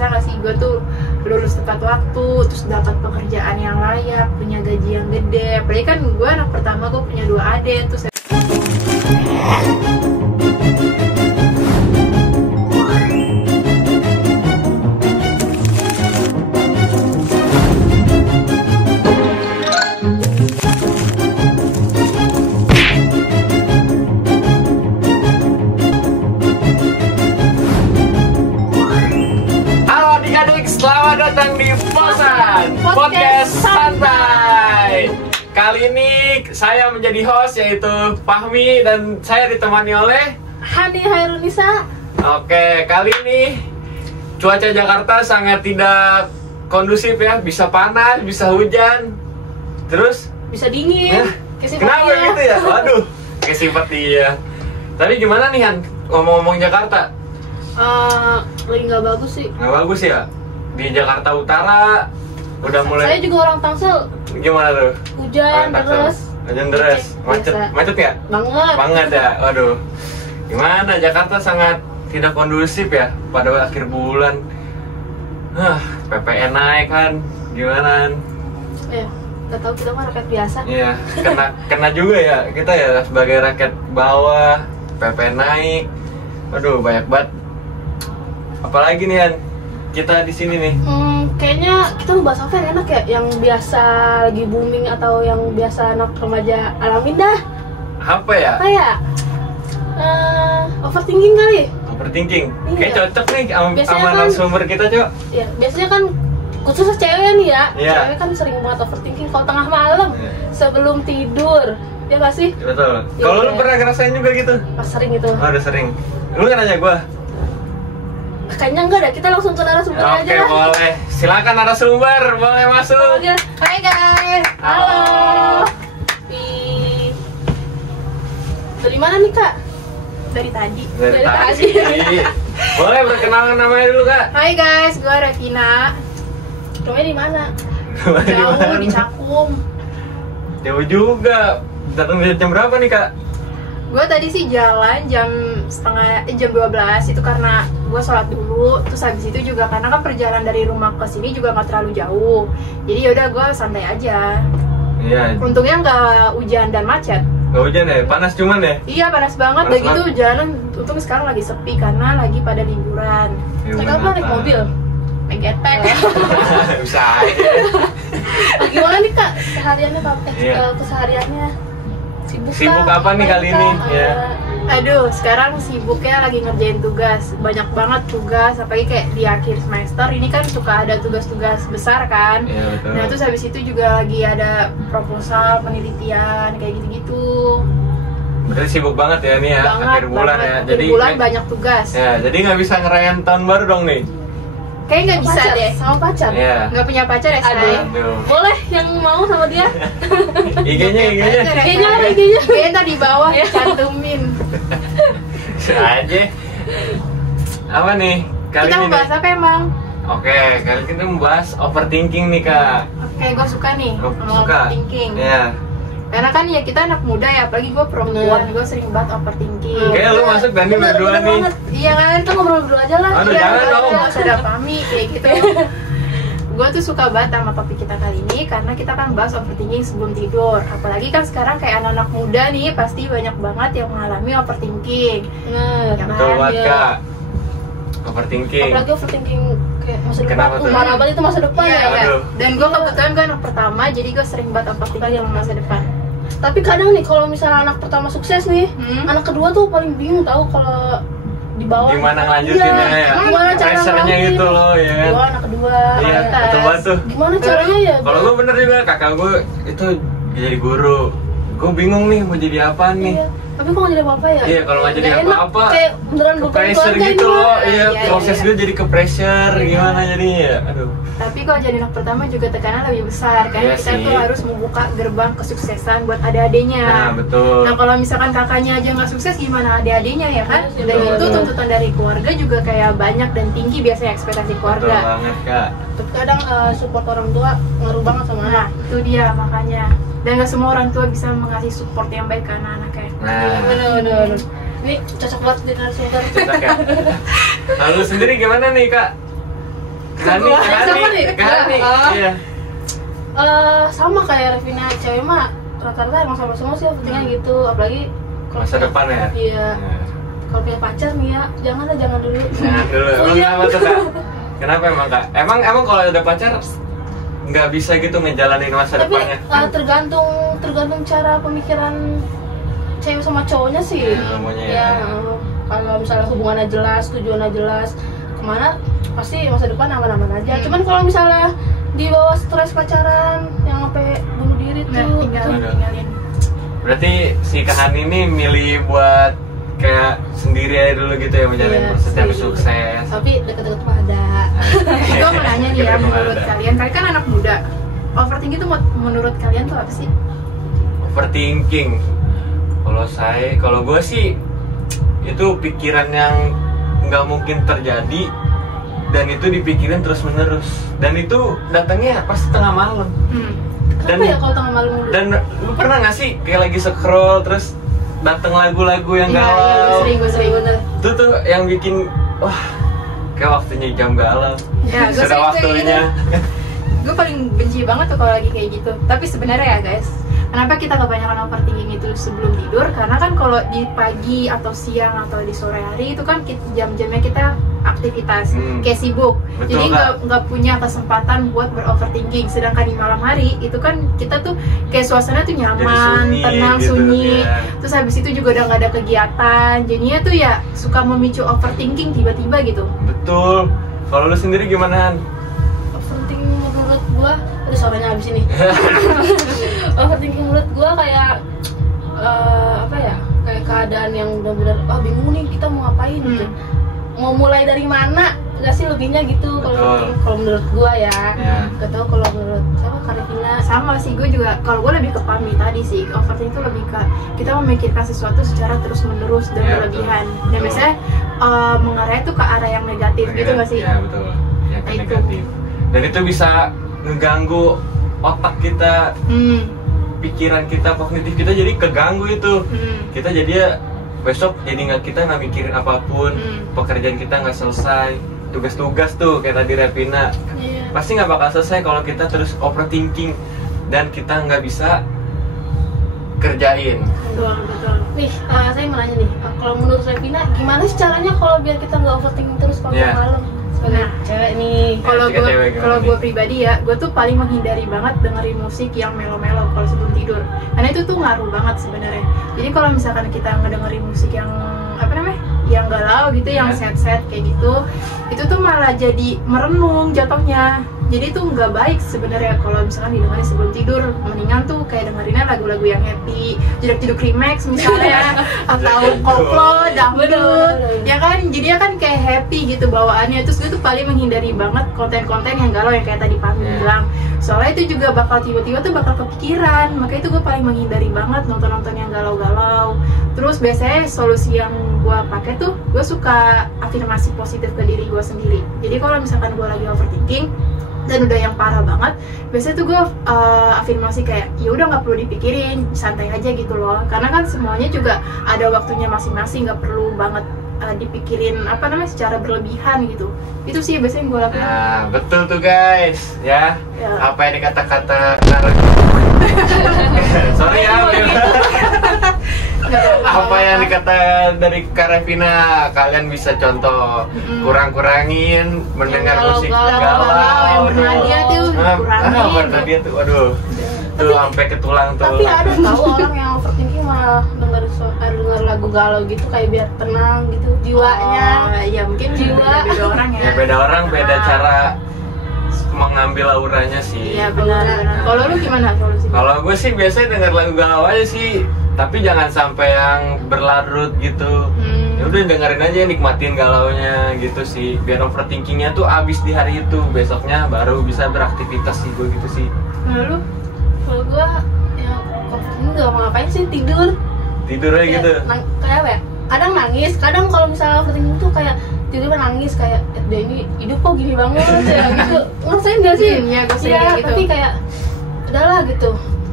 bisa nggak sih gue tuh lulus tepat waktu, terus dapat pekerjaan yang layak, punya gaji yang gede. Apalagi kan gue anak pertama, gue punya 2 adik, terus selamat datang di Bosan Podcast Santai. Kali ini saya menjadi host, yaitu Fahmi, dan saya ditemani oleh Hani Hairunisa. Oke, kali ini cuaca Jakarta sangat tidak kondusif ya. Bisa panas, bisa hujan, terus Bisa dingin. kenapa gitu ya? Waduh, kayak sifat dia. Tapi gimana nih Han, ngomong-ngomong Jakarta? Lagi nggak bagus sih. Nggak bagus ya? Di Jakarta Utara udah mulai. Saya juga orang Tangsel. Gimana tuh? Hujan deras. Hujan deras, macet, biasa. macet ya? Banget Ya, waduh. Gimana, Jakarta sangat tidak kondusif ya pada akhir bulan. PPN naik kan, gimana? Ya, nggak tahu, kita mah rakyat biasa. Iya, kena juga ya kita ya sebagai rakyat bawah. PPN naik, waduh banyak banget. Apalagi nih Han, kita di sini nih. Kayaknya kita mau bahas apa yang enak ya? Yang biasa lagi booming atau yang biasa anak remaja alamin dah. Apa ya? Kayak overthinking kali. Overthinking. Iya. Kayak cocok nih Biasanya sama kan- narasumber kita, Cok. Ya, biasanya kan khususnya cewek nih ya. Iya. Cewek kan sering banget overthinking kalau tengah malam Iya. sebelum tidur. Ya nggak sih? Betul. Iya. Kalau lu pernah ngerasain juga gitu? Pas sering itu. Oh, udah sering. Lu kan nanya gua. Kayaknya enggak dah, kita langsung ke narasumber aja Oke, lah. boleh. Silakan narasumber, boleh masuk. Aja. Hai guys. Halo. Di- Dari mana nih Kak? Dari tadi. Dari tadi. Boleh perkenalan namanya dulu, Kak. Hai guys, gue Revina. Rumahnya di mana? Jauh di Cakung. Jauh juga. Datang jam berapa nih, Kak? Gue tadi sih jalan jam 12 itu karena gue sholat dulu. Terus habis itu juga karena kan perjalanan dari rumah ke sini juga nggak terlalu jauh. Jadi yaudah gue santai aja. Iya. Untungnya nggak hujan dan macet. Gak hujan ya? Panas cuman ya? Iya panas banget. Panas Dan gitu jalanan untung sekarang lagi sepi karena lagi pada liburan. Liburan Naik apa? Naik Natal. mobil? Naik getek. Bisa aja. Gimana nih Kak kesehariannya Kak? Iya. Kesehariannya Sibuk apa nih kali ini? Ya. Aduh, sekarang sibuknya lagi ngerjain tugas. Banyak banget tugas, apalagi kayak di akhir semester ini kan suka ada tugas-tugas besar kan. Iya, betul. Nah, terus habis itu juga lagi ada proposal, penelitian, kayak gitu-gitu. Berarti sibuk banget ya nih ya, akhir bulan ya. Akhir bulan banyak tugas. Ya, jadi nggak bisa ngerayain tahun baru dong nih. Kayaknya nggak bisa Pacar, deh. sama pacar. Iya. Nggak punya pacar ya, Say? Aduh. Boleh yang mau sama dia? IG-nya. Kayaknya ntar di bawah cantumin. Bisa aja. Apa nih? Kali Kita ini mau bahas nih? apa emang? Oke, kali ini kita membahas overthinking nih, Kak. Oke, gue suka nih Oh, sama suka? overthinking. Iya. Karena kan ya kita anak muda ya, apalagi gue perempuan, gue sering banget overthinking. Oke, lu masuk dan ini Bener, berdua bener nih. banget. Iya kan? Kita ngobrol berdua aja lah. Aduh, Iya, jangan dong. nggak usah ada pami kayak gitu. Gue tuh suka banget sama topik kita kali ini karena kita kan bahas overthinking sebelum tidur. Apalagi kan sekarang kayak anak-anak muda nih pasti banyak banget yang mengalami overthinking. Bener. Ya Betul kan? banget, Iya. Kak. Overthinking. Apalagi overthinking kayak masa depan. Kenapa tuh? Parah banget itu masa depan Iya, ya. iya. Aduh. Dan gue kebetulan gue anak pertama, jadi gue sering banget overthinking sama masa depan. Tapi kadang nih kalau misalnya anak pertama sukses nih, anak kedua tuh paling bingung tahu kalau di bawah. Gimana ngelanjutinnya Iya, ya? Gimana cara Pressure-nya ngelakuin? gitu loh, ya kan? Gua anak kedua. Iya, Kualitas. betul banget tuh. Gimana caranya ya? Kalau gue bener juga, kakak gue itu jadi guru. Gue bingung nih mau jadi apa nih. Iya. Tapi kok nggak jadi apa-apa ya? Iya, kalau nggak jadi Nggak enak, apa-apa, kayak beneran ke beban pressure keluarga gitu ini. loh. Iya, Iya, proses iya. gue jadi ke pressure, gimana jadinya ya? Aduh. Tapi kalau jadi anak pertama juga tekanan lebih besar karena Iya kita sih. tuh harus membuka gerbang kesuksesan buat adik-adiknya. Nah, betul. Nah kalau misalkan kakaknya aja nggak sukses gimana adik-adiknya ya kan? Iya, Dan betul, itu betul. tuntutan dari keluarga juga kayak banyak dan tinggi biasanya ekspektasi Betul keluarga. banget, Kak. Tapi kadang support orang tua ngaruh banget sama Nah anak. itu dia makanya. Dan nggak semua orang tua bisa mengasih support yang baik ke anak-anaknya. Nah, Bener. Ini cocok banget di narasumber. cocok ya. Lalu sendiri gimana nih, Kak? Gani, Siapa nih? Gani, Oh. iya. Sama kayak Revina, cewek mah rata-rata emang sama semua sih overthinking gitu, apalagi kalau Masa depan ya. Iya. Kalau punya pacar nih ya, jangan dulu. Jangan dulu. Oh, Emang iya. kenapa tuh, Kak? Kenapa emang, Kak? Emang kalau ada pacar nggak bisa gitu ngejalanin masa Tapi depannya? tergantung cara pemikiran cewek sama cowoknya sih. Ilmunya ya. Kalau misalnya hubungannya jelas, tujuannya jelas, kemana pasti masa depan aman-aman aja. Cuman kalau misalnya di bawah stres pacaran yang sampai bunuh diri Nah, tuh, tinggalin. Berarti si Kahan ini milih buat kayak sendiri aja dulu gitu ya, menjalani Iya, proses yang sih. sukses. Tapi deket-deket mah ada. Gue mau nanya nih ya, Kira-kira menurut ada. kalian kan anak muda, overthinking itu menurut kalian tuh apa sih? Overthinking. Kalau gue sih itu pikiran yang nggak mungkin terjadi dan itu dipikirin terus menerus dan itu datangnya pas tengah malam. Kenapa ya kalau tengah malam dulu? Dan lu pernah nggak sih kayak lagi scroll terus datang lagu-lagu yang Iya, galau? gue sering bener. Itu tuh yang bikin wah kayak waktunya jam galau. Ya, gue Sudah sering kayak waktunya. Gue paling benci banget tuh kalau lagi kayak gitu. Tapi sebenarnya ya guys, kenapa kita kebanyakan overthinking itu sebelum tidur? Karena kan kalau di pagi atau siang atau di sore hari itu kan jam-jamnya kita aktivitas kayak sibuk. Betul, Jadi Kak. nggak punya kesempatan buat beroverthinking. Sedangkan di malam hari itu kan kita tuh kayak suasana tuh nyaman, sunyi tenang, gitu, sunyi. ya. Terus habis itu juga udah nggak ada kegiatan. Jadinya tuh ya suka memicu overthinking tiba-tiba gitu. Betul. Kalau lu sendiri gimana? Han? Overthinking menurut gua, aduh suaranya habis ini. Overthinking menurut gua kayak apa ya? Kayak keadaan yang benar-benar bingung nih kita mau ngapain gitu. Mau mulai dari mana? Gak sih lebihnya gitu kalau menurut gua ya. Gak tau kalau menurut siapa Karina. Sama sih, gue juga kalau gue lebih ke Pami tadi sih, overthinking itu lebih ke kita memikirkan sesuatu secara terus menerus dan Ya, berlebihan betul. dan biasanya mengarahnya tuh ke arah yang negatif gitu nggak sih? Ya betul. Yang Itu. negatif. Dan itu bisa ngeganggu otak kita, pikiran kita, kognitif kita jadi keganggu itu. Kita jadi ya besok jadi kita nggak mikirin apapun, pekerjaan kita nggak selesai, tugas-tugas tuh kayak tadi Revina pasti nggak bakal selesai kalau kita terus overthinking dan kita nggak bisa kerjain. Betul. Nih, saya mau nanya nih, kalau menurut Revina gimana sih caranya kalau biar kita nggak overthinking terus kalau Iya. malam? Sebagai Nah. cewek nih. Kalau gue pribadi ya, gue tuh paling menghindari banget dengerin musik yang melo-melo kalau sebelum tidur, karena itu tuh ngaruh banget sebenarnya. Jadi kalau misalkan kita ngedengerin musik yang yang galau gitu, yang sad-sad kayak gitu, itu tuh malah jadi merenung jatuhnya. Jadi tuh nggak baik sebenarnya kalau misalkan didengerin sebelum tidur. Mendingan tuh kayak dengerinnya lagu-lagu yang happy, jeduk-jeduk remix misalnya, atau koplo, dangdut, ya kan. Jadinya kan kayak happy gitu bawaannya. Terus gue tuh paling menghindari banget konten-konten yang galau yang kayak tadi Pami bilang. Soalnya itu juga bakal tiba-tiba tuh bakal kepikiran. Makanya itu gue paling menghindari banget nonton-nonton yang galau-galau. Terus biasanya solusi yang gue pakai tuh, gue suka afirmasi positif ke diri gue sendiri. Jadi kalau misalkan gue lagi overthinking dan udah yang parah banget, biasanya tuh gue afirmasi kayak ya udah nggak perlu dipikirin, santai aja gitu loh. Karena kan semuanya juga ada waktunya masing-masing, nggak perlu banget dipikirin secara berlebihan gitu. Itu sih biasanya gue lakuin. Nah, betul tuh guys, ya. Apa yang dikata-kata sorry ya. Apa yang dikata dari Karevina, kalian bisa contoh, kurang-kurangin mendengar musik galau yang bernadia tuh kurangin. Bernadia tuh, waduh, tuh sampai ke tulang tuh. Tapi ada tahu orang yang overthinking malah denger lagu galau gitu kayak biar tenang gitu jiwanya. Ya mungkin beda orang ya. Ya beda orang, beda cara mengambil auranya sih. Iya benar. Kalau lu gimana solusinya? Kalau gue sih biasanya denger lagu galau aja sih, tapi jangan sampai yang berlarut gitu. Ya udah dengerin aja, nikmatin galaunya gitu sih, biar overthinkingnya tuh abis di hari itu, besoknya baru bisa beraktivitas sih gue gitu sih. Lalu Kalau gue ya overthinking gak mau ngapain sih, tidur Tidur aja gitu. kayak apa ya, kadang nangis, kadang kalau misalnya overthinking tuh kayak tidur nangis kayak dia ini hidup kok gini banget ya gitu. Ngerasain gak sih? Iya, gue sering Iya, kayak gitu. tapi kayak udahlah gitu,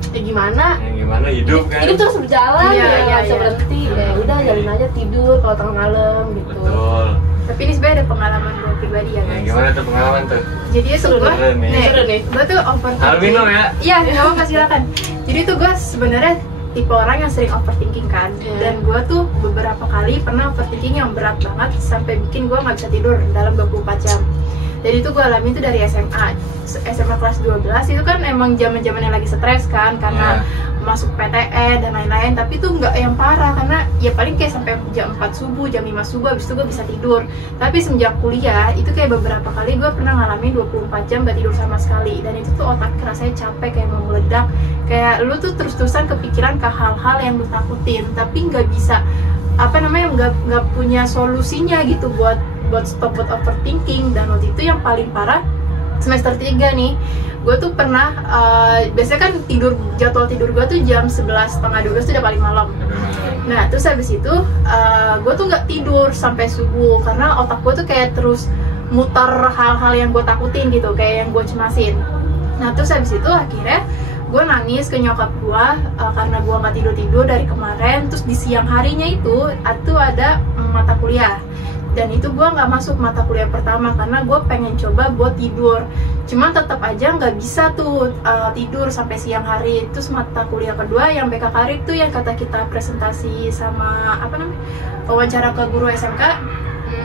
ya gimana, Ya gimana hidup kan? hidup terus berjalan, Iya, ya nggak iya, bisa iya. berhenti, ya udah jalin aja tidur kalau tengah malam gitu. Betul. Tapi ini sebenarnya ada pengalaman gue pribadi ya guys. Gimana tuh pengalaman tuh? Jadi itu gue, gue tuh overthinking. Albino ya? Iya, nggak apa silakan. Jadi tuh gue sebenarnya tipe orang yang sering overthinking kan. Dan gue tuh beberapa kali pernah overthinking yang berat banget sampai bikin gue nggak bisa tidur dalam 24 jam. Jadi itu gue alami itu dari SMA kelas 12 itu kan emang zaman yang lagi stres kan karena masuk PTN dan lain-lain, tapi tuh nggak yang parah karena ya paling kayak sampai jam 4 subuh, jam 5 subuh habis itu gue bisa tidur. Tapi semenjak kuliah itu kayak beberapa kali gue pernah ngalamin 24 jam gak tidur sama sekali, dan itu tuh otak rasanya capek kayak mau meledak, kayak lu tuh terus-terusan kepikiran ke hal-hal yang lu takutin tapi nggak bisa nggak punya solusinya gitu buat stop buat overthinking. Dan waktu itu yang paling parah semester 3 nih, gue tuh pernah biasanya kan jadwal tidur gue tuh jam 11, setengah 12 tuh udah paling malam. Nah terus habis itu gue tuh nggak tidur sampai subuh karena otak gue tuh kayak terus muter hal-hal yang gue takutin gitu, kayak yang gue cemasin. Nah terus habis itu akhirnya gue nangis ke nyokap gue karena gue nggak tidur dari kemarin. Terus di siang harinya itu ada mata kuliah, dan itu gue nggak masuk mata kuliah pertama karena gue pengen coba buat tidur, cuman tetap aja nggak bisa tuh tidur sampai siang hari. Terus mata kuliah kedua yang BK Karir tuh yang kata kita presentasi sama wawancara ke guru SMK.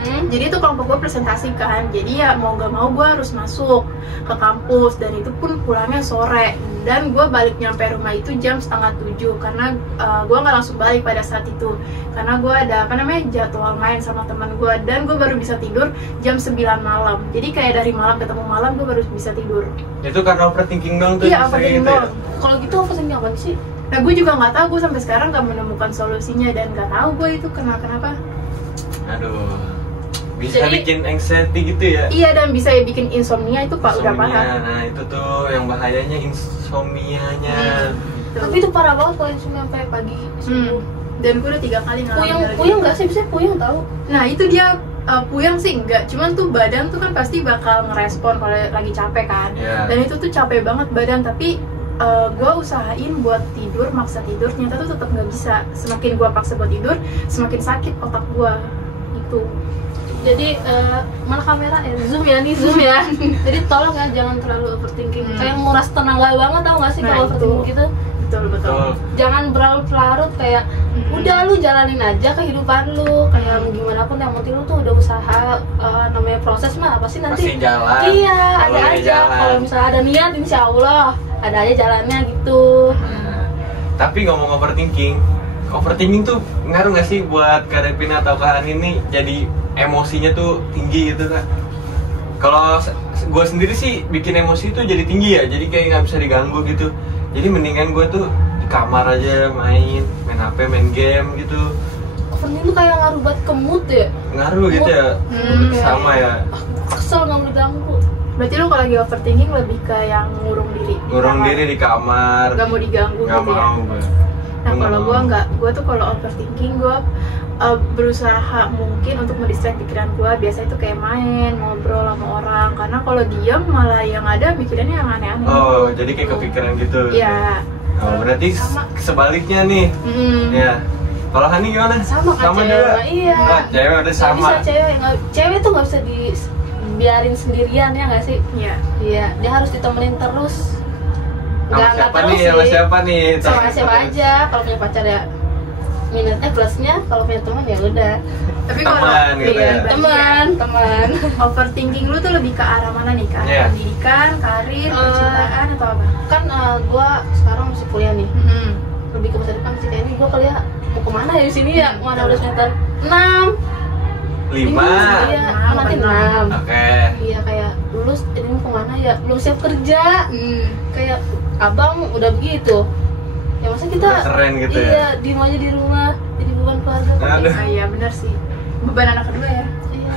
Jadi itu kelompok gue presentasi kan, jadi ya mau gak mau gue harus masuk ke kampus, dan itu pun pulangnya sore, dan gue balik nyampe rumah itu jam 6:30 karena gue nggak langsung balik pada saat itu karena gue ada jadwal main sama teman gue, dan gue baru bisa tidur jam 9 malam. Jadi kayak dari malam ketemu malam gue baru bisa tidur. Itu karena overthinking dong tuh? Iya, overthinking dong. Kalau gitu overthinking apa sih? Nah gue juga nggak tahu, gue sampai sekarang nggak menemukan solusinya dan nggak tahu gue itu kenapa. Aduh, bisa bikin anxiety gitu ya? Iya, dan bisa bikin insomnia itu pak, udah parah. Nah itu tuh yang bahayanya, insomnianya. Tapi itu parah banget kalau insomnia sampai pagi subuh. Dan gue udah 3 kali ngalamin. Puyeng nggak sih? Bisa puyeng tahu? Nah itu dia, puyeng sih enggak, cuman tuh badan tuh kan pasti bakal ngerespon kalau lagi capek kan. Dan itu tuh capek banget badan, tapi gue usahain buat tidur, maksa tidur, ternyata tuh tetap nggak bisa. Semakin gue paksa buat tidur, semakin sakit otak gue gitu. Jadi mana kamera zoom ya. Jadi tolong ya jangan terlalu overthinking. Kayak nguras tenaga banget, tau gak sih kalau overthinking gitu? Betul. Jangan berlarut-larut kayak udah lu jalanin aja kehidupan lu kayak gimana pun, yang penting lu tuh udah usaha. Namanya proses mah pasti nanti pasti jalan. Iya, ada aja. Kalau misalnya ada niat, insya Allah ada aja jalannya gitu. Tapi ngomong overthinking tuh ngaruh gak sih buat Kak Devin atau Kak Hani ini jadi emosinya tuh tinggi gitu kan? Kalau gue sendiri sih bikin emosi tuh jadi tinggi ya, jadi kayak nggak bisa diganggu gitu. Jadi mendingan gue tuh di kamar aja main HP, main game gitu. Overthinking tuh kayak ngaruh banget ke mood ya? Ngaruh gitu ya? Sama ya? Kesel nggak mau diganggu. Berarti lu kalau lagi overthinking lebih ke yang ngurung diri? Ngurung diri di kamar, gak mau diganggu gak gitu mau ya? gue. Nah kalau gue enggak, gue tuh kalau overthinking gue berusaha mungkin untuk mendistract pikiran gue. Biasa itu kayak main, ngobrol sama orang, karena kalau diam malah yang ada pikirannya yang aneh-aneh. Oh, jadi kayak kepikiran gitu? Iya. Oh, berarti sebaliknya nih. Ya. Kalau Hani gimana? Sama juga? Iya. Oh, cewek udah sama. Gak bisa cewek tuh nggak bisa dibiarin sendirian ya nggak sih? Iya, dia harus ditemenin terus. Sama siapa nih? Sama siapa aja. Kalau punya pacar ya minusnya, plusnya kalau punya teman ya udah. Tapi kalau gitu ya? teman. Overthinking lu tuh lebih ke arah mana nih? Ke arah pendidikan, karir, percintaan atau apa? Kan gue sekarang masih kuliah nih. Lebih ke masa depan sih, kayaknya gue kuliah mau kemana ya di sini ya? Mana udah semester 6. 5. Iya, nanti 6. Oke. Iya, kayak lulus ini mau kemana ya? Belum siap kerja. Kayak abang udah begitu. Ya masa kita udah keren gitu ya? Iya, diem aja di rumah jadi beban keluarga. Iya benar sih. Beban anak kedua ya? Iya.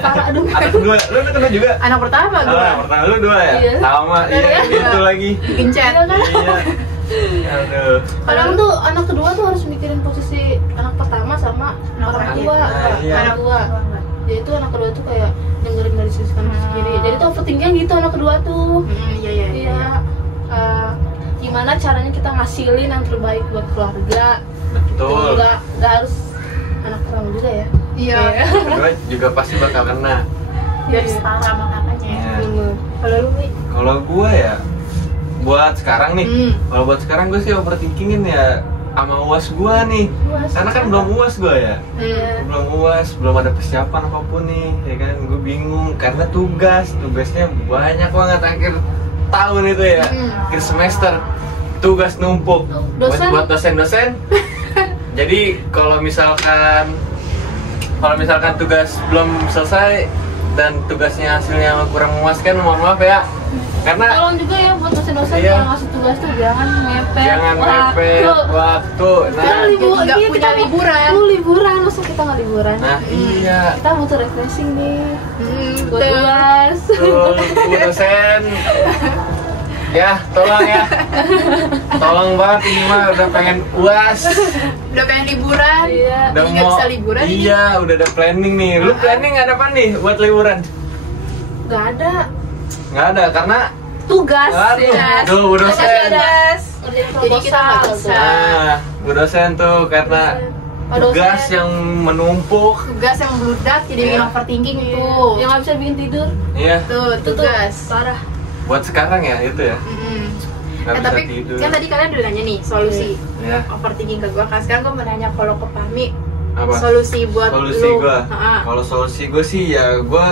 Parah aduh. Anak kedua, lu anak kedua juga? Anak pertama gue. Anak pertama lu 2 ya? Iya. Sama, iya gitu lagi. Bikin chat. Iya. Aduh. Kadang tuh anak kedua tuh harus mikirin posisi anak pertama sama orang tua. Iya. Anak tua. Jadi tuh anak kedua tuh kayak dengerin dari sisi kanan sisi kiri. Jadi tuh overthinking gitu anak kedua tuh. Iya. Gimana caranya kita ngasilin yang terbaik buat keluarga. Betul. Nggak harus anak pertama juga ya. Iya. Kedua juga pasti bakal kena. Biar setara sama kakaknya. Iya. Kalau lu Mi? Kalau gue ya buat sekarang nih, kalau buat sekarang gue sih overthinkingin ya sama UAS gue nih. Karena kan belum UAS gue ya. Belum UAS, belum ada persiapan apapun nih, ya kan. Gue bingung karena tugasnya banyak banget akhir tahun itu ya, akhir semester. Tugas numpuk buat dosen-dosen. Jadi kalau misalkan tugas belum selesai dan tugasnya hasilnya kurang memuaskan, mohon maaf ya. Karena tolong juga ya buat dosen-dosen Iya. kalau ngasih tugas tuh jangan mepet waktu. Kita punya liburan. Liburan, masa kita nggak liburan? Nah iya. Kita butuh refreshing nih. Buat Betul. tugas. Betul, Bu dosen. Ya, tolong banget ini mah udah pengen UAS, Udah pengen liburan. Iya. udah Ini nggak bisa liburan ini. Iya, udah ada planning nih. Lu planning ada apa nih buat liburan? Nggak ada Nggak ada karena tugas. aduh, Tugas. tuh Bu dosen. Tugas. Ngerjain Jadi kita nggak proposal bisa. tuh. Nah, Bu dosen tuh karena Pak tugas dosen. yang menumpuk. Tugas yang membludak jadi bikin Iya. overthinking Iya. tuh. Yang nggak bisa bikin tidur. Iya, Tuh, Itu tuh tugas. parah. buat sekarang ya itu ya. Nggak bisa Tapi tidur. kan tadi kalian udah nanya nih solusi Ya, overthinking ke gue. Kan sekarang gue mau nanya kalau ke Pami apa? solusi buat Solusi lu. gue. Ha-ha. Kalau solusi gue sih ya gue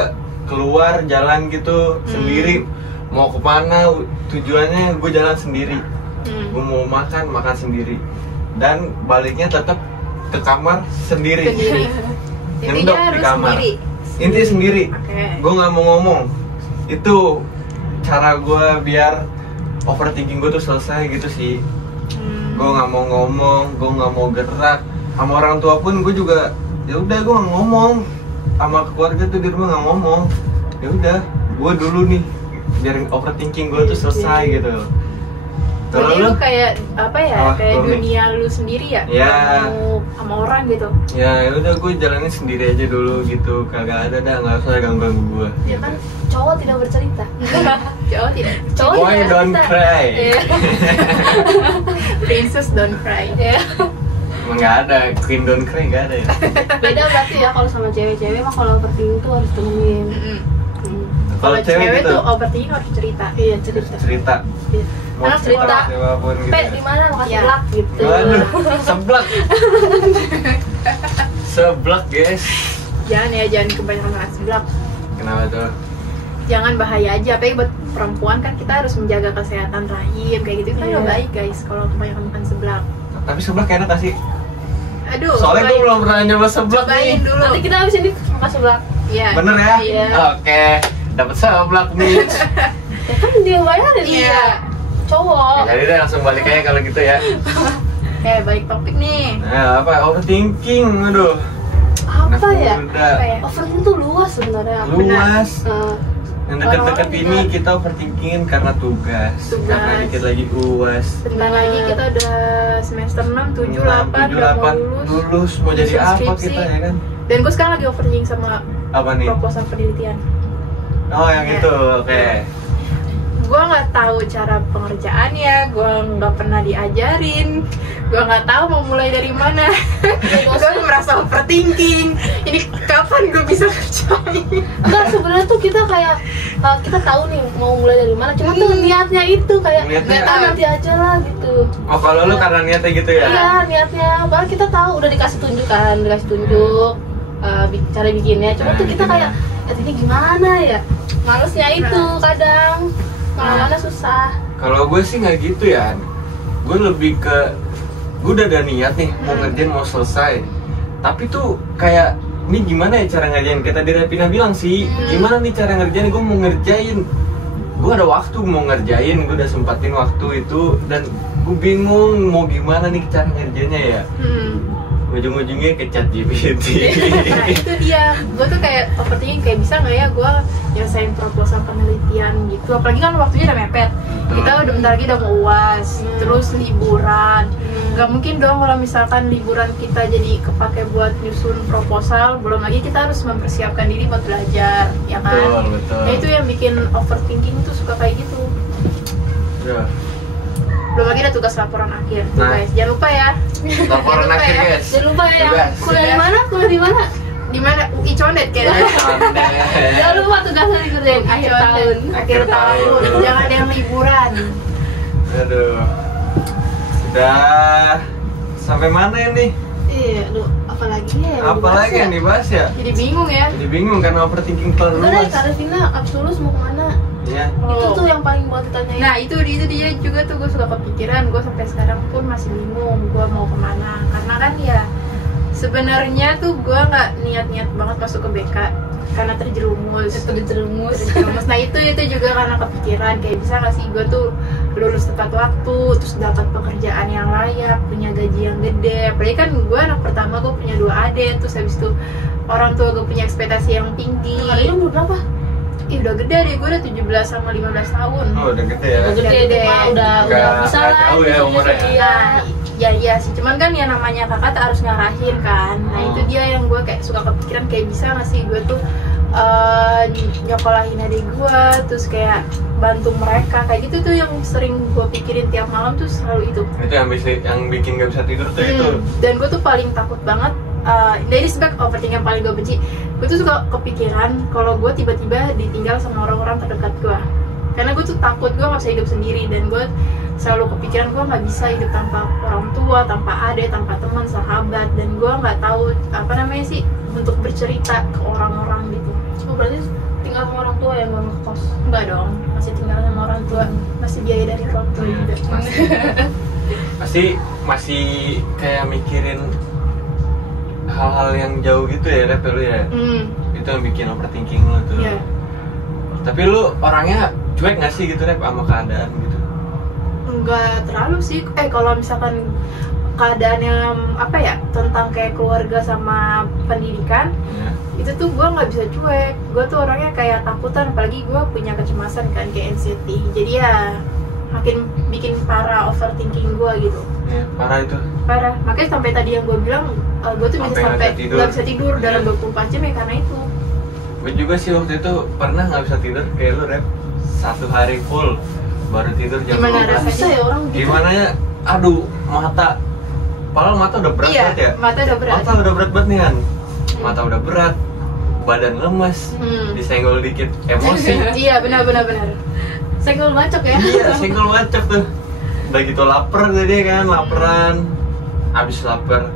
keluar jalan gitu sendiri. Mau kemana tujuannya gue jalan sendiri. Gue mau makan sendiri. Dan baliknya tetap ke kamar sendiri. Sendiri. Ngendok Intinya di harus kamar. sendiri. Intinya sendiri. Oke. Gue nggak mau ngomong. Itu cara gue biar overthinking gue tuh selesai gitu sih. Gue nggak mau ngomong, gue nggak mau gerak. Sama orang tua pun gue juga ya udah gue nggak ngomong. Sama keluarga tuh di rumah nggak ngomong. Ya udah, gue dulu nih biar overthinking gue tuh selesai gitu. Kalau Jadi lu? lu kayak apa ya? Apa? Kayak Lu nih? dunia lu sendiri ya? Ya. Nggak mau sama orang gitu. Ya udah gue jalanin sendiri aja dulu gitu. Kagak ada dah, nggak usah ganggu gue. Ya kan cowok tidak bercerita. Cowok tidak. Cowok Boy tidak don't bercerita. cry. Iya. Princess don't cry. Iya. Emang nggak ada, Queen don't cry nggak ada ya. Beda berarti ya kalau sama cewek-cewek mah kalau overthinking tuh harus temenin. Kalau cewek tuh overthinking harus cerita. Iya cerita. cerita. Iya. Mau Anak cerita. siapapun gitu. Pe di mana makasih Iya. belak gitu. Waduh, seblak. Seblak guys. Jangan kebanyakan makan seblak. Kenapa tuh? Jangan bahaya aja. Apalagi buat perempuan kan kita harus menjaga kesehatan rahim kayak gitu kan Iya. nggak baik guys kalau kebanyakan makan seblak. Tapi seblak enak gak sih? Aduh. Soalnya gue cobain. belum pernah nyoba seblak Cobain nih. dulu. Nanti kita habis ini makasih belak. Iya. Bener ya? Iya. Oke, dapat seblak nih. Ya kan dia yang bayarin. Iya. Cowok. Jadi deh langsung balik aja kalau gitu ya. Balik topik nih. Nah, apa? Overthinking, aduh. Apa Anak ya? muda. Apa ya? Overthinking tuh luas sebenarnya. Luas. Eh, Yang deket-deket Orang-orang ini juga. kita overthinkingin karena tugas. Karena dikit lagi UAS. Bentar lagi kita udah semester 6, 7, 8 udah mau 7, 8 lulus. lulus mau jadi Lulusan apa skripsi. kita ya kan? Dan gue sekarang lagi overthinking sama Apa nih? proposal penelitian. Oh yang Ya. itu, oke. Gue nggak tahu cara pengerjaannya, gue nggak pernah diajarin, gue nggak tahu mau mulai dari mana. Gue merasa overthinking. Ini kapan gue bisa kerjain? Enggak, sebenarnya tuh kita kayak kita tahu nih mau mulai dari mana, cuma tuh niatnya itu kayak Niatnya. nggak tahu nanti aja lah gitu. Oh kalau lu karena niatnya gitu ya? Iya niatnya, bahkan kita tahu udah dikasih tunjuk kan, cara bikinnya, cuma Cara tuh kita bikinnya. kayak ini gimana ya, malesnya itu kadang mana susah. Kalau gue sih nggak gitu ya. Gue lebih ke gue udah ada niat nih mau ngerjain mau selesai. Tapi tuh kayak ini gimana ya cara ngerjain? Kayak tadi Rapina bilang sih, gimana nih cara ngerjain? Gue mau ngerjain. Gue ada waktu mau ngerjain, gue udah sempatin waktu itu dan gue bingung mau gimana nih cara ngerjainnya ya. Ujung-ujungnya ke ChatGPT. Nah itu dia, gue tuh kayak overthinking kayak bisa nggak ya gue nyelesain proposal penelitian gitu. Apalagi kan waktunya udah mepet. Kita udah bentar lagi udah mau UAS, terus liburan. Gak mungkin dong kalau misalkan liburan kita jadi kepake buat nyusun proposal. Belum lagi kita harus mempersiapkan diri buat belajar, ya kan? Betul, betul. Nah itu yang bikin overthinking tuh suka kayak gitu. Ya. Belum lagi ada tugas laporan akhir tuh Nah. guys. Jangan lupa ya. Laporan Jangan lupa akhir ya. guys. Jangan lupa ya, Tugas. kuliah di mana? Kuliah di mana? Di mana? UI Condet kayaknya. Jangan lupa tugasnya dikerjain akhir tahun. Akhir tahun. Jangan ada yang liburan. Aduh. Udah sampai mana ini? Iya, aduh, apalagi ya? Apalagi yang dibahas ya? Jadi bingung ya. Jadi bingung karena overthinking terlalu Udah deh, luas. Kak Revina, abis lulus mau kemana? Iya. Itu tuh yang paling buat ditanyain. Nah itu dia juga tuh gue suka kepikiran. Gue sampai sekarang pun masih bingung gue mau kemana. Karena kan ya sebenarnya tuh gue nggak niat banget masuk ke BK karena terjerumus. Nah itu juga karena kepikiran kayak bisa nggak sih gue tuh lulus tepat waktu, terus dapat pekerjaan yang layak, punya gaji yang gede. Apalagi kan gue anak pertama, gue punya 2 adik, terus habis itu orang tua gue punya ekspektasi yang tinggi. Kali ini umur berapa? Ih udah gede deh, gue udah 17 sama 15 tahun. Oh udah gede ya. Udah gede, gede. udah bisa Nggak lah. jauh ya umurnya. Iya. Iya sih, cuman kan ya namanya kakak tak harus ngarahin kan. Nah itu dia yang gue kayak suka kepikiran kayak bisa nggak sih gue tuh nyokolahin adik gue, terus kayak bantu mereka kayak gitu tuh yang sering gue pikirin tiap malam tuh selalu itu. Itu yang bikin gak bisa tidur tuh itu. Dan gue tuh paling takut banget. Dari sebab overthinking yang paling gue benci, gue tuh suka kepikiran kalau gue tiba-tiba ditinggal sama orang-orang terdekat gue. Karena gue tuh takut gue nggak bisa hidup sendiri, dan gue selalu kepikiran gue nggak bisa hidup tanpa orang tua, tanpa adik, tanpa teman, sahabat, dan gue nggak tahu apa namanya sih untuk bercerita ke orang-orang gitu. Oh, berarti tinggal sama orang tua ya, nggak ngekos? Enggak dong, masih tinggal sama orang tua, masih biaya dari orang tua juga. Pasti masih kayak mikirin hal-hal yang jauh gitu ya, Rep, lu ya. Itu yang bikin overthinking lu tuh. Iya. Tapi lu orangnya cuek nggak sih gitu, Rep, sama keadaan gitu? Enggak terlalu sih. Kalau misalkan keadaan yang apa ya, tentang kayak keluarga sama pendidikan, Ya. itu tuh gue nggak bisa cuek. Gue tuh orangnya kayak takutan, apalagi gue punya kecemasan kan, kayak anxiety. Jadi ya makin bikin parah overthinking gue gitu. Ya, parah itu. Parah. Makanya sampai tadi yang gue bilang, gue tuh bisa sampai nggak bisa tidur dalam 24 jam ya karena itu. Gue juga sih waktu itu pernah nggak bisa tidur kayak lu, Rep. 1 hari full baru tidur jam Gimana 12. rasanya? Bisa ya orang gitu? Gimana ya? Aduh, padahal mata udah berat banget ya. Mata udah berat. Mata udah berat banget nih kan. Mata udah berat, badan lemes, disenggol dikit emosi. Iya benar. Senggol bacok ya? Iya, senggol bacok tuh. Udah gitu lapar tadi kan, laparan. Abis lapar,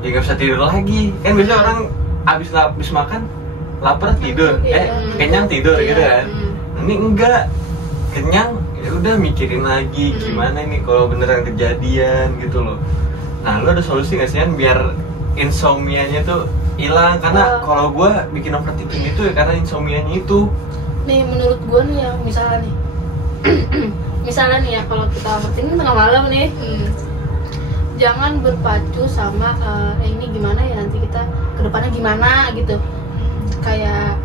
ya nggak bisa tidur lagi. Kan biasa orang abis makan, lapar tidur, kenyang tidur gitu kan. Ini enggak, kenyang, ya udah mikirin lagi gimana ini kalau beneran kejadian gitu loh. Nah, lu ada solusi nggak sih kan biar insomnia-nya tuh hilang? Karena kalau gue bikin overthinking itu ya karena insomnia-nya itu. Nih menurut gue nih ya, misalnya nih ya, kalau kita overthinking tengah malam nih, jangan berpacu sama ini gimana ya nanti kita kedepannya gimana gitu. Kayak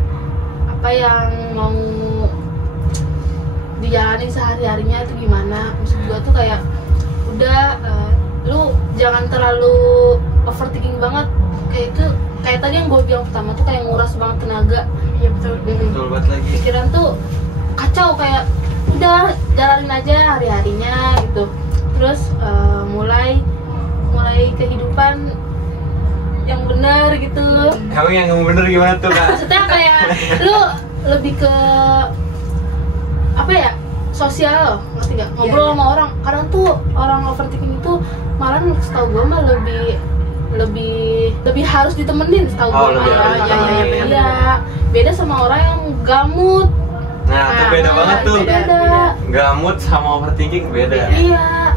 apa yang mau dijalanin sehari-harinya itu gimana. Maksud gue tuh kayak udah lu jangan terlalu overthinking banget. Kayak tadi yang gue bilang pertama tuh kayak nguras banget tenaga. Iya betul. Betul banget lagi. Pikiran tuh kacau, kayak udah jalanin aja hari-harinya gitu. Terus mulai kehidupan yang benar gitu. Emang yang bener gimana tuh, Kak? Maksudnya kayak lu lebih ke apa ya, sosial, ngerti gak? Ngobrol sama orang. Kadang tuh orang overthinking itu malah setahu gue mah lebih harus ditemenin setahu gue mah. Iya, beda sama orang yang gamut. Nah, itu beda banget tuh. Beda. Gamut sama overthinking beda. Iya.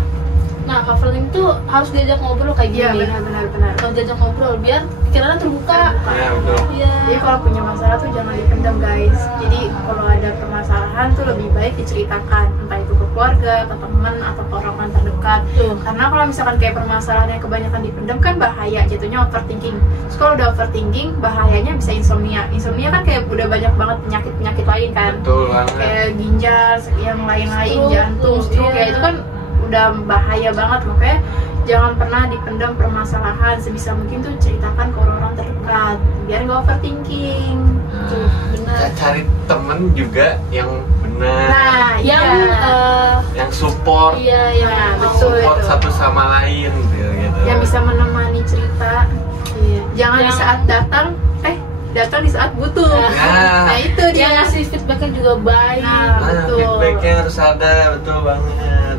Nah, overthinking tuh harus diajak ngobrol kayak gini. Iya benar. Kalau diajak ngobrol biar pikirannya terbuka. Ya, betul. Iya. Jadi kalau punya masalah tuh jangan dipendam guys. Jadi kalau ada permasalahan tuh lebih baik diceritakan, entah itu ke keluarga, ke teman, atau ke orang terdekat. Tuh. Karena kalau misalkan kayak permasalahan yang kebanyakan dipendam kan bahaya, jatuhnya overthinking. Terus kalau udah overthinking, bahayanya bisa insomnia. Insomnia kan kayak udah banyak banget penyakit lain kan. Betul banget. Kayak ginjal, yang lain-lain, Stroke, jantung, stroke, iya. kayak itu kan udah bahaya banget. Makanya jangan pernah dipendam permasalahan, sebisa mungkin tuh ceritakan ke orang-orang terdekat biar nggak overthinking. Tuh, benar. Cari temen juga yang benar, Nah, Yang yang support, iya, yang Nah, mau- betul. support satu sama lain gitu. yang bisa menemani cerita. Iya. Jangan di saat datang, datang di saat butuh. Nah itu dia dia. ngasih feedbacknya juga baik. Nah, betul. Feedbacknya harus ada, betul banget.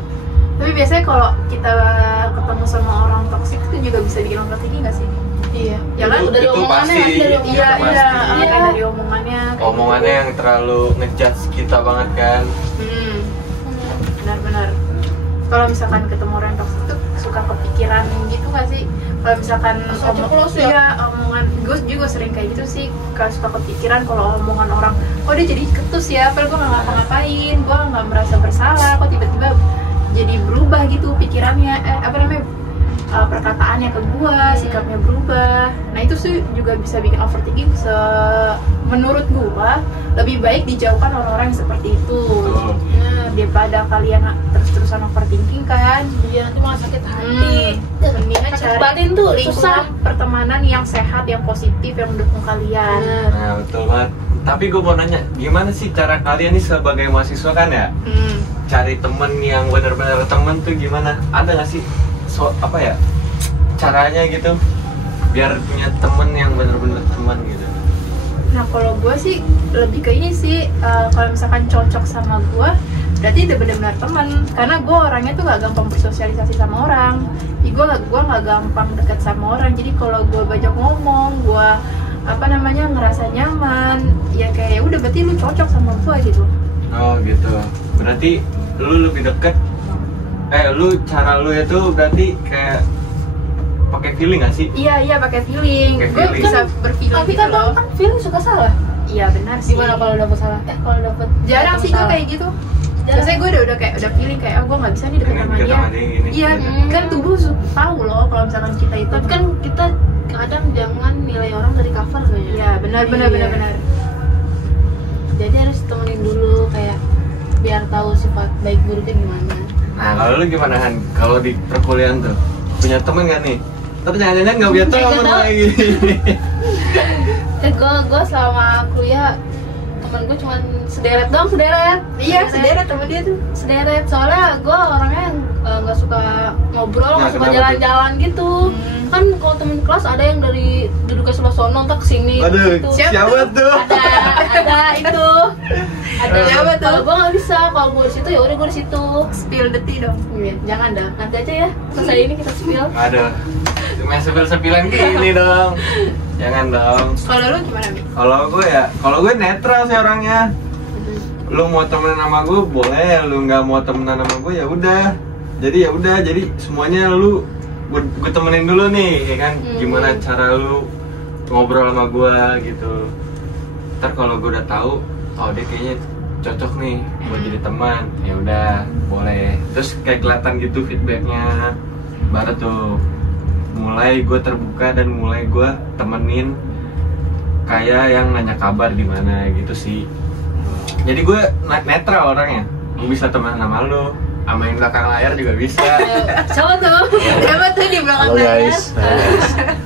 Tapi biasanya kalau kita ketemu sama orang toksik itu juga bisa bikin overthinking nggak sih? Iya. Ya kan? Dari Itu omongannya, pasti. dari Iya, omongannya. iya, pasti. kayak dari omongannya. kayak Omongannya gitu. yang terlalu ngejudge kita banget kan. Benar-benar. Kalau misalkan ketemu orang toksik tuh suka kepikiran gitu nggak sih? Kalau misalkan Suka ceplos ya? iya, omongan gue juga sering kayak gitu sih. Kalau suka kepikiran kalau omongan orang, oh dia jadi ketus ya, padahal gue nggak ngapa-ngapain, gue nggak merasa bersalah, kok tiba-tiba jadi berubah gitu pikirannya, perkataannya ke gue, sikapnya berubah. Nah itu sih juga bisa bikin overthinking. Menurut gue lebih baik dijauhkan orang-orang yang seperti itu. Betul. Daripada kalian terus-terusan overthinking kan. Iya, nanti malah sakit hati. Mendingan Sakit cari batin tuh susah. lingkungan pertemanan yang sehat, yang positif, yang mendukung kalian. Bener. Nah betul banget. Tapi gue mau nanya, gimana sih cara kalian nih sebagai mahasiswa kan ya, cari temen yang benar-benar temen tuh gimana? Ada nggak sih caranya gitu biar punya temen yang benar-benar teman gitu? Nah kalau gue sih lebih ke ini sih, kalau misalkan cocok sama gue berarti udah benar-benar teman, karena gue orangnya tuh gak gampang bersosialisasi sama orang. Jadi gue gak gampang deket sama orang. Jadi kalau gue bajak ngomong, gue ngerasa nyaman, ya kayak udah berarti lu cocok sama gue gitu. Oh gitu. Berarti lu lebih deket. Cara lu itu berarti kayak pakai feeling gak sih? Iya pakai feeling. Pakai Gue feeling. bisa berfeeling Tapi gitu kan loh. kan feeling suka salah. Iya benar sih. Gimana kalau dapet salah? Kalau dapet Jarang sih gue salah. kayak gitu. Biasanya gue udah feeling kayak gue nggak bisa nih deket Pengen sama deket dia. sama dia gini. Iya, Bener. kan tubuh tahu loh kalau misalkan kita itu. Tapi kan kita kadang jangan nilai orang dari cover kayaknya. Iya benar. Iya. Jadi harus temenin dulu kayak biar tahu sifat baik buruknya gimana. Nah kalau lu gimana Han? Kalau di perkuliahan tuh punya temen gak nih? Tapi jangan-jangan gak punya temen Jangan tahu. lagi. Gue selama kuliah temen gue cuma sederet doang, sederet. Iya, sederet sama dia tuh. Sederet, soalnya gue orangnya nggak suka ngobrol, nggak suka kenapa jalan-jalan gitu. Kan kalau temen kelas ada yang dari duduknya sebelah sono entar kesini. Aduh, gitu. siapa tuh? Ada itu. Ada Siapa tuh? Kalau gue nggak bisa, kalau gue di situ ya udah gue di situ. Spill the tea dong. Jangan dah, nanti aja ya. Selesai ini kita spill. Aduh, cuma sepil-sepilan gini dong. Jangan dong. Kalau lu gimana, Mi? Kalau gue netral sih orangnya. Lu mau temenan sama gue boleh, lu nggak mau temenan sama gue ya udah. Jadi semuanya gue temenin dulu nih, ya kan? Gimana cara lu ngobrol sama gue gitu. Ntar kalau gue udah tahu, oh dia kayaknya cocok nih buat jadi teman, ya udah boleh. Terus kayak kelihatan gitu feedbacknya, baru tuh mulai gue terbuka dan mulai gue temenin kayak yang nanya kabar gimana gitu sih. Jadi gue netral orangnya, gue bisa temenan sama lu, sama yang belakang layar juga bisa. Siapa tuh? Siapa tuh di belakang Halo layar? guys.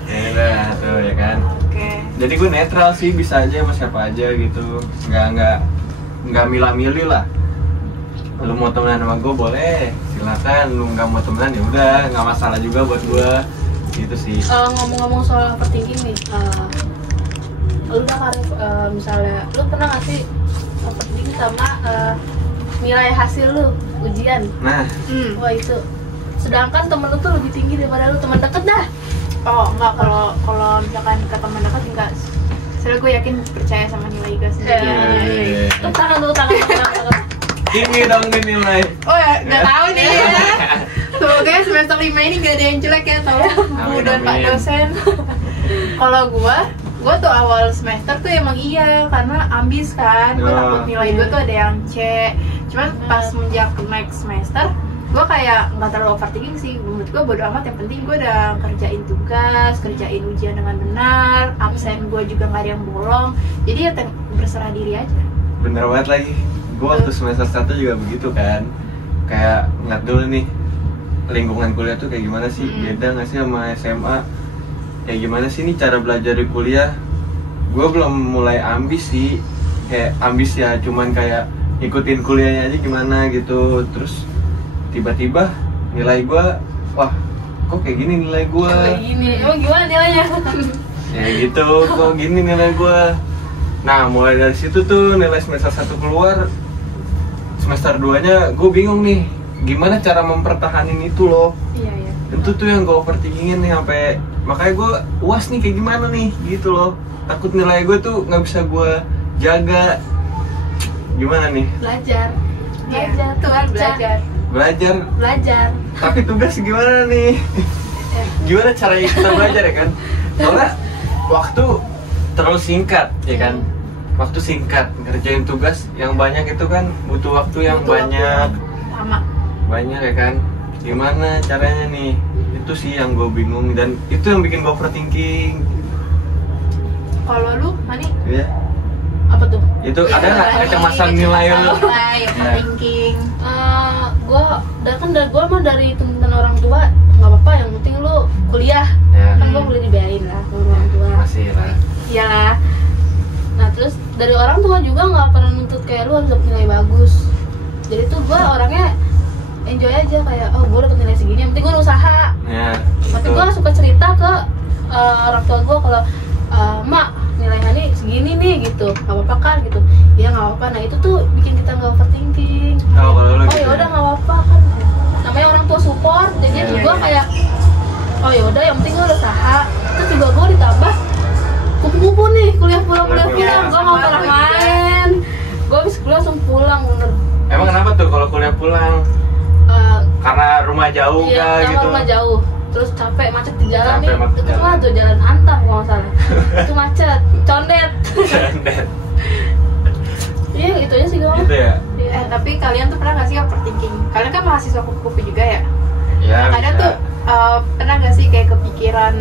Ya udah tuh ya kan. Oke. Jadi gue netral sih, bisa aja sama siapa aja gitu, nggak milah-milih lah. Lu mau temenan sama gue boleh, silakan. Lu nggak mau temenan ya udah, nggak masalah juga buat gue gitu sih. Ngomong-ngomong soal overthinking nih, lu udah kan misalnya lu pernah nggak sih overthinking sama nilai hasil lu ujian? Nah, Wah itu, sedangkan temen lu tuh lebih tinggi daripada lu teman deket dah. Oh enggak, kalau misalkan ke teman dekat enggak. Soalnya gue yakin percaya sama nilai gue sendiri. Tuh tangan. tinggi dong nih nilai. Oh ya, nggak tahu nih. Semoga semester 5 ini gak ada yang jelek ya, tolong Bu dan Pak Amin. dosen. Kalau gue tuh awal semester tuh emang iya, karena ambis kan. Gue takut nilai gue tuh ada yang C. Cuman pas menjak naik semester, gue kayak nggak terlalu overthinking sih. Menurut gue bodo amat, yang penting gue udah kerjain tugas, kerjain ujian dengan benar, absen gue juga nggak ada yang bolong. Jadi ya berserah diri aja. Bener banget lagi. Gue waktu semester 1 juga begitu kan. Kayak ngeliat dulu nih lingkungan kuliah tuh kayak gimana sih, beda nggak sih sama SMA? Kayak gimana sih nih cara belajar di kuliah? Gue belum mulai ambis sih, kayak ambis ya cuman kayak ikutin kuliahnya aja gimana gitu. Terus tiba-tiba nilai gue, wah kok kayak gini nilai gue? Kayak gini, emang gimana nilainya? Ya gitu, kok gini nilai gue. Nah mulai dari situ tuh nilai semester 1 keluar, semester 2 nya gue bingung nih gimana cara mempertahanin itu loh. Iya. Itu tuh yang gue overthinkingin nih, sampai makanya gue UAS nih kayak gimana nih gitu loh. Takut nilai gue tuh nggak bisa gue jaga. Gimana nih? Belajar Tuh kan Belajar. Tapi tugas gimana nih? Gimana caranya kita belajar ya kan? Soalnya waktu terlalu singkat ya kan? Waktu singkat, ngerjain tugas yang banyak itu kan butuh waktu yang banyak. Lama. Banyak ya kan? Gimana caranya nih? Itu sih yang gue bingung, dan itu yang bikin gue overthinking. Kalau lu, Mani? Iya. Apa tuh? Itu ada nggak kecemasan nilai lu? Nilai, overthinking. Gue mah dari tuntutan orang tua nggak apa-apa, yang penting lu kuliah. Ya. Kan gue kuliah dibayarin lah sama orang tua. Masih lah. Iyalah. Nah terus dari orang tua juga nggak pernah nuntut kayak lu harus dapet nilai bagus. Jadi tuh gue orangnya enjoy aja, kayak oh gue dapet nilai segini, yang penting gue usaha. Ya. Tapi gue suka cerita ke orang tua gue kalau mak nilai Hani segini nih gitu, nggak apa-apa kan gitu. Iya nggak apa-apa. Nah itu tuh bikin kita nggak overthinking. Oh, kalau lu Oh gitu ya ya? udah nggak apa-apa kan. Namanya orang tua support, jadi Iya, gue iya. kayak oh ya udah yang penting gue usaha. Terus juga gue ditambah kupu-kupu nih, kuliah pulang. Gue nggak Sama pernah gue juga. main. Gue habis kuliah langsung pulang bener. Emang kenapa tuh kalau kuliah pulang? Karena rumah jauh Iya, kah sama gitu? rumah jauh. Terus capek macet di jalan Capek, nih. macet Itu jalan. mana tuh jalan Antam kalau nggak salah. Itu macet, condet. Condet. Iya, itu aja sih gue. Gitu ya? Tapi kalian tuh pernah nggak sih overthinking? Kalian kan mahasiswa kupu-kupu juga ya? Ya. Kadang bisa. tuh pernah nggak sih kayak kepikiran,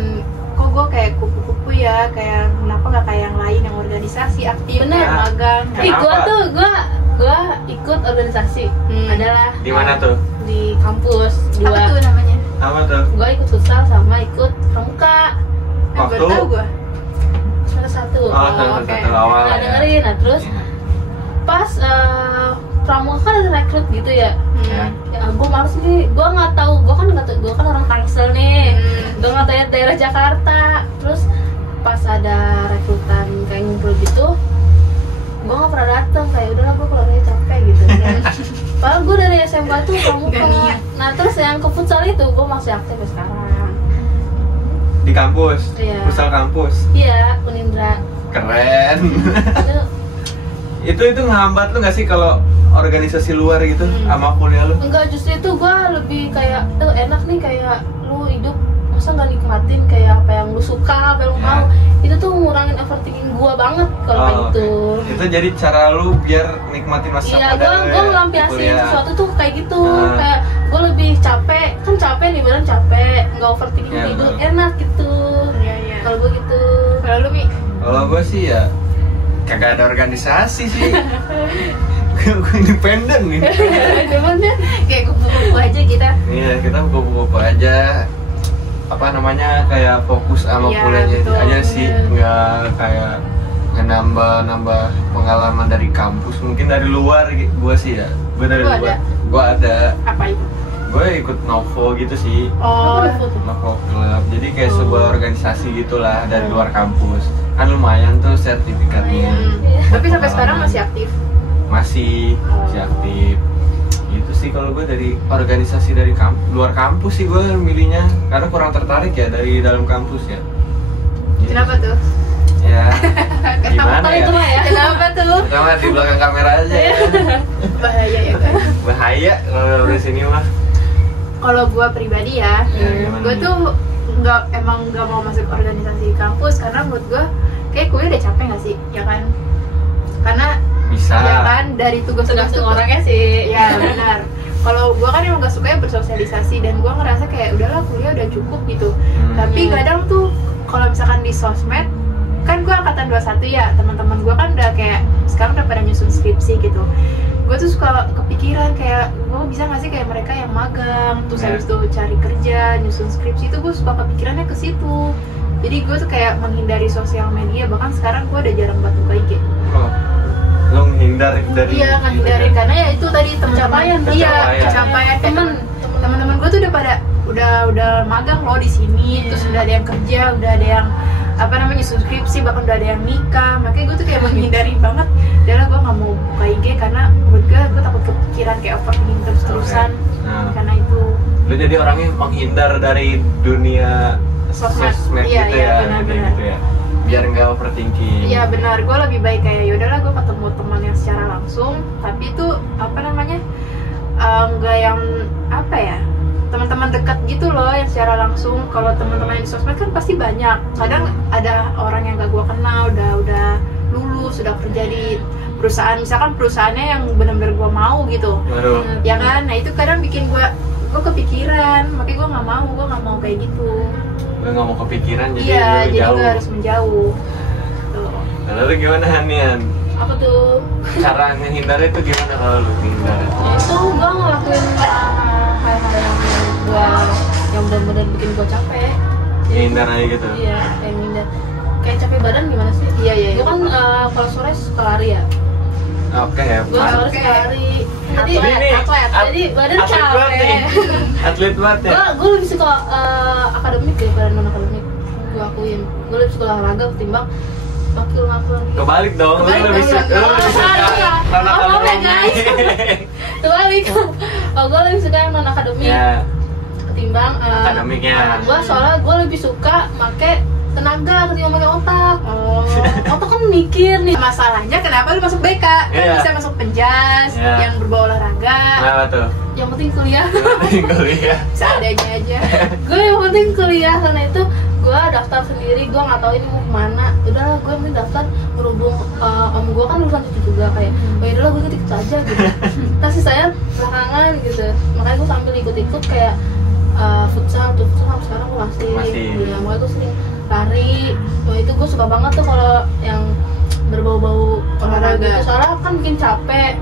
kok gue kayak kupu-kupu ya, kayak kenapa nggak kayak yang lain yang organisasi aktif, Bener. kayak magang. Kenapa? Gue ikut organisasi. Adalah Di mana tuh? di kampus Apa tuh 2. namanya? Apa tuh? Gue ikut futsal sama ikut pramuka Yang baru Waktu? tahu gue. semester 1. Oh, semester oke. satu awal Nah ya. dengerin, nah terus pas pramuka kan ada rekrut gitu ya. Ya. Ya gue males nih, gue nggak tahu, gue kan orang Tangsel nih, gue nggak tahu daerah Jakarta. Terus pas ada rekrutan kayak ngumpul gitu, gue nggak pernah datang, kayak udahlah gue keluarnya capek gitu. Padahal gue dari SMA tuh pramuka. Nggak niat. Nah terus yang ke futsal itu gue masih aktif sampai sekarang. Di kampus? Iya. Futsal kampus? Iya, Unindra. Keren. Itu itu ngehambat lu nggak sih kalau organisasi luar gitu sama kuliah lu? enggak, justru itu gue lebih kayak enak nih, kayak lu hidup masa nggak nikmatin kayak apa yang lu suka, apa yang lu Ya. mau. Itu tuh ngurangin overthinking gue banget kalau kayak gitu. oke. Itu jadi cara lu biar nikmatin masa Iya, muda lu gue ya, ngelampiasin kuliah. sesuatu tuh kayak gitu. Ah. Kayak gue lebih capek, kan capek nih badan capek, nggak overthinking, Ya, tidur betul. enak gitu. Iya. Kalau gue gitu. Kalau lu Mi? Kalau gue sih ya kagak ada organisasi sih. Gue independen nih. Gimana? Kayak kupu-kupu aja kita. Iya, kita buku-buku aja. Apa namanya, kayak fokus sama Iya, kuliahnya betul. aja sih, nggak kayak nambah pengalaman dari kampus. Mungkin dari luar gue sih ya. Gue dari Lu luar. ada? Gue ada. Apa itu? Gue ikut Novo gitu sih. Oh, Apa tuh? Novo Club. Jadi kayak Oh. sebuah organisasi gitulah dari luar kampus. Kan lumayan tuh sertifikatnya. Iya. tapi sampai sekarang masih aktif. Masih aktif. Itu sih kalau gue dari organisasi dari luar kampus sih gue milihnya, karena kurang tertarik ya dari dalam kampus ya. Gitu. Kenapa tuh? Ya gimana Kenapa ya? itu lah ya? Kenapa tuh? Pertama di belakang kamera aja ya. Bahaya ya kan? Bahaya kalau di sini mah. Kalau gue pribadi ya, gimana gue nih? tuh nggak mau masuk organisasi kampus karena menurut gue kayak kuliah udah capek nggak sih, ya kan? Karena Bisa. ya kan dari tugas-tugas Tergantung tuh orangnya sih. ya benar. Kalau gue kan emang gak suka ya bersosialisasi, dan gue ngerasa kayak udahlah kuliah udah cukup gitu. Tapi kadang tuh kalau misalkan di sosmed, kan gue angkatan 21 ya, teman-teman gue kan udah kayak sekarang udah pada nyusun skripsi gitu. Gue tuh suka kepikiran kayak gue bisa gak sih kayak mereka yang magang, terus Ya. habis itu cari kerja, nyusun skripsi, itu gue suka kepikirannya ke situ. Jadi gue tuh kayak menghindari sosial media, bahkan sekarang gue udah jarang buat buka IG. Oh, lo menghindar dari Iya, ngehindarin karena ya itu tadi Pencapaian. Iya, Pencapaian. pencapaian teman-teman gue tuh udah pada udah magang loh di sini, terus udah ada yang kerja, udah ada yang apa namanya subskripsi, bahkan udah ada yang nikah. Makanya gue tuh kayak menghindari banget. Udah gue nggak mau buka IG karena menurut gue takut kepikiran kayak overthinking terus-terusan. Karena itu. Lu jadi orangnya menghindar dari dunia Sosmed. iya, gitu ya, benar-benar. gitu ya. Biar nggak overthinking. Iya benar, gue lebih baik kayak yaudahlah gue ketemu teman yang secara langsung, tapi itu apa namanya nggak yang apa ya, teman-teman dekat gitu loh yang secara langsung. Kalau teman-teman yang di sosmed kan pasti banyak, kadang ada orang yang gak gue kenal udah lulus, sudah kerja di perusahaan, misalkan perusahaannya yang benar-benar gue mau gitu. Waduh. Ya kan, nah itu kadang bikin gue kepikiran, makanya gue nggak mau kayak gitu. Gue nggak mau kepikiran, jadi Iya, lu jadi jauh. gue harus menjauh. Tuh. Lalu gimana Hanian? Apa tuh? Cara ngehindar itu gimana kalau lu ngehindar? Ya itu gue ngelakuin hal-hal yang benar-benar bikin gue capek. Ngehindar aja gitu. Iya, yang ngehindar. Kayak capek badan gimana sih? Iya. Gue kan kalau sore suka lari ya. Oke ya. Gue sore suka lari. Jadi jadi badan atlet banget nih. capek. Atlet banget ya. Gue lebih suka akademik daripada non akademik. Gue akuin. Gue lebih suka olahraga ketimbang makil. Kebalik dong. Lu Kebalik lebih dong, suka. Lu lebih suka non Maaf ya, akademik. guys. Terbalik. Oh, gue lebih suka yang non akademik Ya. ketimbang Akademiknya. gue soalnya gue lebih suka make tenaga ketimbang pakai otak. Otak kan mikir nih. Masalahnya kenapa lu masuk BK? Kan Iya. bisa masuk penjas yang berbau olahraga. Kenapa tuh? Yang penting kuliah. Kuliah. Bisa adanya aja. Gue yang penting kuliah, karena itu gue daftar sendiri. Gue nggak tahu ini mau kemana. Udahlah gue yang penting daftar, berhubung om gue kan lulusan itu juga kayak, oh ya udahlah gue ikut aja gitu. Tapi saya belakangan gitu. Makanya gue sambil ikut-ikut kayak futsal tuh, futsal sekarang gue masih. Ya, makanya gue sering lari. Wah itu gue suka banget tuh kalau yang berbau-bau olahraga itu, soalnya kan bikin capek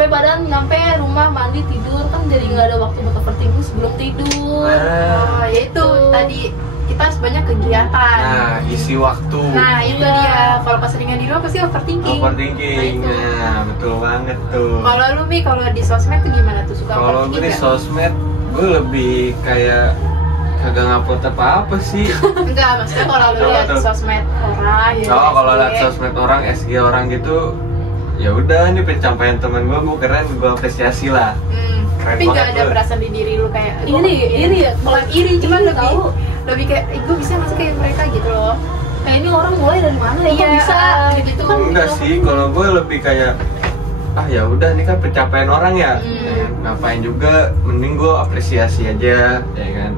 badan, nyampe rumah mandi tidur kan, jadi nggak ada waktu buat overthinking sebelum tidur. Oh, ya itu tadi kita harus banyak kegiatan. Nah, isi waktu. Nah, itu dia. Kalau pas seringan di rumah pasti overthinking. Overthinking. Nah, betul banget tuh. Kalau lu Mi, kalau di sosmed tuh gimana tuh, suka Kalau gue overthinking di nggak? sosmed, gue lebih kayak kagak ngupload apa-apa sih. Enggak, maksudnya kalau lu Apa lihat tuh? sosmed orang gitu. Oh, kalau SG. lihat sosmed orang, SG orang gitu, ya udah ini pencapaian teman gue keren, gue apresiasi lah. Keren Tapi nggak banget ada lu. perasaan di diri lu kayak Iri ya? Bukan iri, cuman Iri, lebih tahu. lebih kayak gue bisa masuk kayak mereka gitu loh. Kayak ini orang mulai dari mana ya? Kok Iya, bisa gitu kan? Enggak gitu. sih, kalau gue lebih kayak ya udah ini kan pencapaian orang ya. Ngapain juga, mending gue apresiasi aja, ya kan.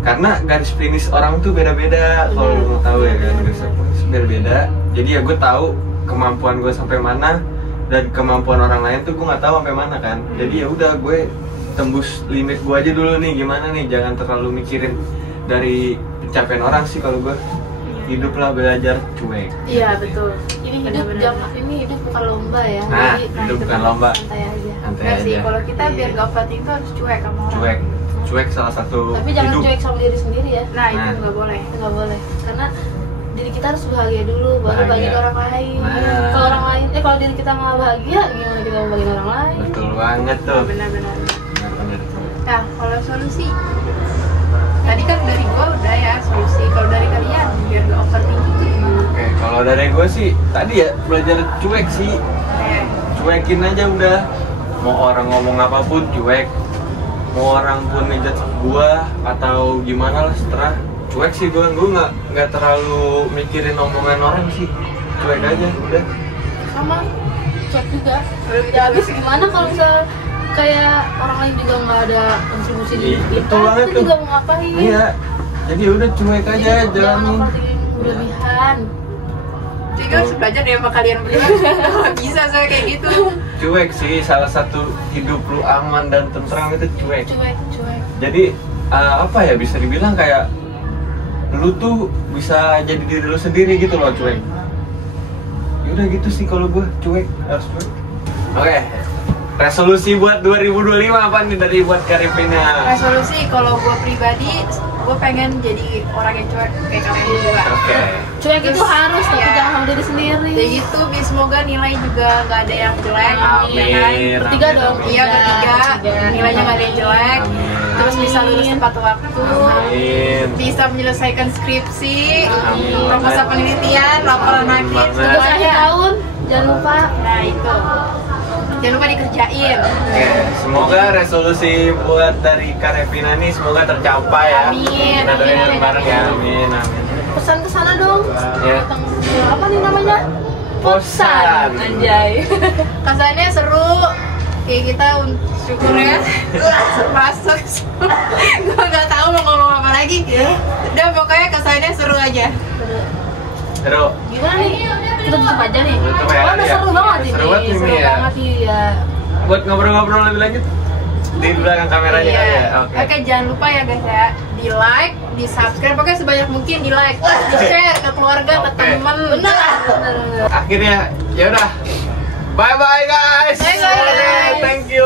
Karena garis finish orang tuh beda-beda, kalau lu mau tahu ya kan, garis finish beda-beda. Jadi ya gue tahu kemampuan gue sampai mana dan kemampuan orang lain tuh gue nggak tahu sampai mana kan. Jadi ya udah gue tembus limit gue aja dulu nih, gimana nih, jangan terlalu mikirin dari pencapaian orang sih kalau gue. Hiduplah belajar cuek. Iya betul. Ini hidup bukan lomba ya. Nah, Jadi, hidup itu bukan lomba. santai aja. Santai Enggak sih, aja. kalau kita biar gak overthinking tuh harus cuek sama orang. Cuek salah satu Tapi jangan hidup. cuek sama diri sendiri ya. Nah, itu Nah. nggak boleh. Itu nggak boleh. Karena diri kita harus bahagia dulu, baru Bahagia. bagiin orang lain. Nah. Kalau orang lain, kalau diri kita nggak bahagia, gimana kita mau bagiin orang lain? Betul banget tuh. Benar-benar. Benar-benar. Nah, kalau solusi tadi kan dari gua udah ya solusi. Kalau dari kalian biar gak overthinking tuh gimana? Oke, kalau dari gue sih tadi ya belajar cuek sih. Cuekin aja udah. Mau orang ngomong apapun cuek. Mau orang pun ngejudge gua atau gimana lah, seterah. Cuek sih gue nggak terlalu mikirin omongan orang sih. Cuek aja udah. Sama cuek juga. Ya habis gimana kalau misal kayak orang lain juga nggak ada kontribusi di Iya, kita, betul banget kita tuh. juga mau ngapain? Iya. Jadi udah cuek aja Jangan jalanin. overthinking berlebihan. Jadi gue harus belajar deh sama kalian berdua. Gak bisa saya kayak gitu. Cuek sih salah satu hidup lu aman dan tentram itu cuek. Cuek. Jadi apa ya, bisa dibilang kayak lu tuh bisa jadi diri lu sendiri gitu loh, cuek. Yaudah gitu sih kalau gue, cuek, harus cuek. Oke, resolusi buat 2025 apa nih dari buat Karipina? Resolusi kalau gue pribadi gue pengen jadi orang yang cuek kayak kalian juga. Oke. Cuek itu harus, tapi ya, jangan sama diri sendiri. jadi gitu, semoga nilai juga nggak ada yang jelek. Amin. Ya kan? Bertiga dong. Iya, bertiga, nilainya nggak ada yang jelek. Amin. Terus bisa lulus tepat waktu, Amin. bisa menyelesaikan skripsi, Amin. proposal penelitian, laporan Amin akhir, banget. Tugas akhir tahun, jangan lupa. Nah itu, jangan lupa dikerjain. Oke, semoga resolusi buat dari Kak Revina nih semoga tercapai ya. Amin. Kita doain Amin. bareng ya. Amin. Amin. Pesan ke sana dong. Ya. Apa nih namanya? Posan. Anjay. Kesannya seru, kayak kita syukur ya. Masuk. Gue nggak tahu mau ngomong apa lagi. Udah pokoknya kesannya seru aja. Seru. Gimana nih? Kita tutup aja nih. Tutup ya, Oh, udah ya. seru banget ini. Seru banget ini Seru ya. banget iya. Buat ngobrol-ngobrol lebih lanjut di belakang kameranya Iya. ya. Oke, jangan lupa ya guys ya, di like, di subscribe, pokoknya sebanyak mungkin di like, di share ke keluarga, ke Oke. teman. Bener. Akhirnya ya udah. Bye bye guys. Bye, guys. Thank you.